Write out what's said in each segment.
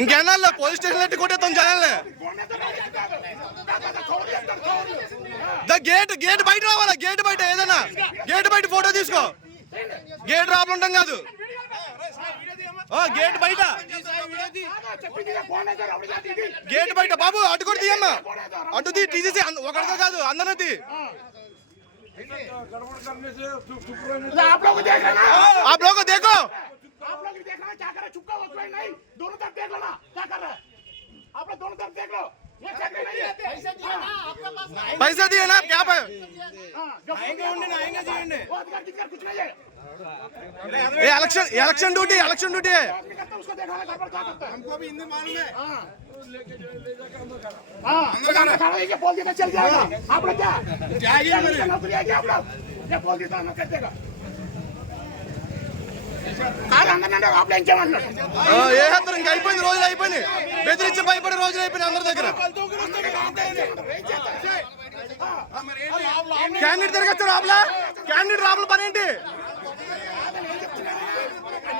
ఇంకేనా police station ఎట్టి కొట్టేస్తాం జనాలే గేట్ గేట్ బయట రావాలా? గేట్ బయట ఏదైనా గేట్ బయట ఫోటో తీసుకో. గేట్ రాబుంటాం కాదు. గేట్ బయట గేట్ బయట బాబు అటు కూడా తీయమ్మా అటు తీ తీసేసి ఒకరితో కాదు అందరూ తీ आप लोग देख रहे हैं ना ఆ బ్లోక్ దేకో आप लोग देख रहे हैं क्या कर रहे हैं चुपका वक्त में नहीं दोनों तरफ देख लो ना क्या कर रहे हैं आप लोग दोनों तरफ देख लो ये चेक नहीं है పైసా దియనా క్యాప్ हाँ, जो वो अधिकार किसका कुछ नहीं है ఏ election election duty election duty आदमी करता है, उसको देखा है घर पर क्या करता है हमको भी हिंदी मालूम है हाँ हाँ तो अंदर खड़ा है, ये बोल देता चल जाएगा आप लोग क्या क्या नौकरी है क्या आप लोग ये बोल देता ना कर देगा కాదు అందరినీ आप लोग क्या मतलब ఏ హత్తరు ఇంకా అయిపోయింది రోజులు అయిపోయింది బెదిరించి భయపడే రోజులు అయిపోయినాయి అందరి దగ్గర క్యాండిడేట్ తిరగచ్చు రాబులా క్యాండిడేట్ రాబుల పని ఏంటి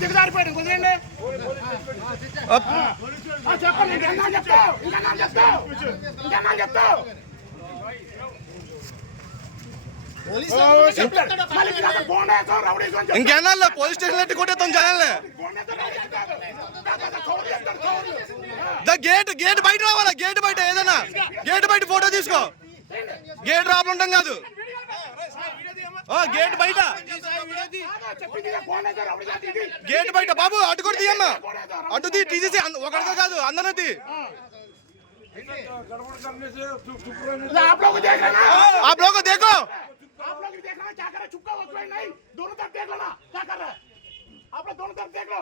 దిగజారిపోయాడు కుదిరండి చెప్పండి ఇంకా చెప్తావు ఇంకా చెప్తావు ఇంకా చెప్తావు ఇంకేనా పోలీస్ స్టేషన్ ఎట్టి కొట్టేస్తాం జనాలే గేట్ గేట్ బయట రావాలా గేట్ బయట ఏదైనా గేట్ బయట ఫోటో తీసుకో గేట్ రాపలు ఉంటాం కాదు ఓ గేట్ బయట చెప్పింది ఇదే, ఫోన్ వేస్తాం, రౌడీ వేస్తాం, ఇది. గేట్ బయట బాబు అటు కూడా తీయమ్మా అటు తీ తీసేసి ఒకరితో కాదు అందరూ తీ आप लोग देख रहे हैं ना ఆ బ్లోక్ దేకో आप लोग देख रहे हैं क्या कर रहे हैं चुपका वक्त में नहीं दोनों तरफ देख लो ना क्या कर रहे हैं आप लोग दोनों तरफ देख लो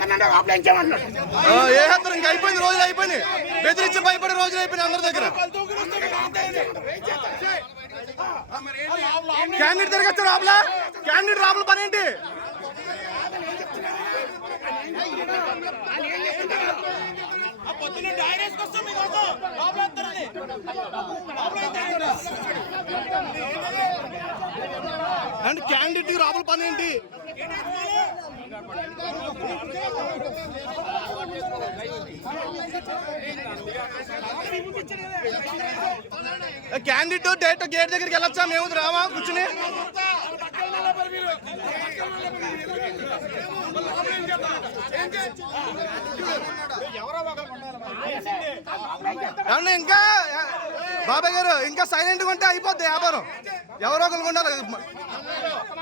అందరినంటే ఇంకా అయిపోయింది రోజులు అయిపోయినాయి. బెదిరించి భయపడే రోజులు అయిపోయినాయి అందరి దగ్గర. క్యాండిడేట్ దగ్గర వచ్చాడు రాబులా? క్యాండిడేట్ రాబుల పని ఏంటి? పొద్దున్న డైరెక్ట్ కోసం మీకోసం అండ్ క్యాండిడేట్ రాబుల పని ఏంటి? క్యాండిడేట్ డైరెక్ట్ గేట్ దగ్గరికి వెళ్ళొచ్చా? మేము రామా కూర్చుని. ఏమన్నా ఇంకా బాబాయ్ గారు ఇంకా సైలెంట్గా ఉంటే అయిపోద్ది వ్యాపారం. ఎవరో ఒకరు ఉండాలి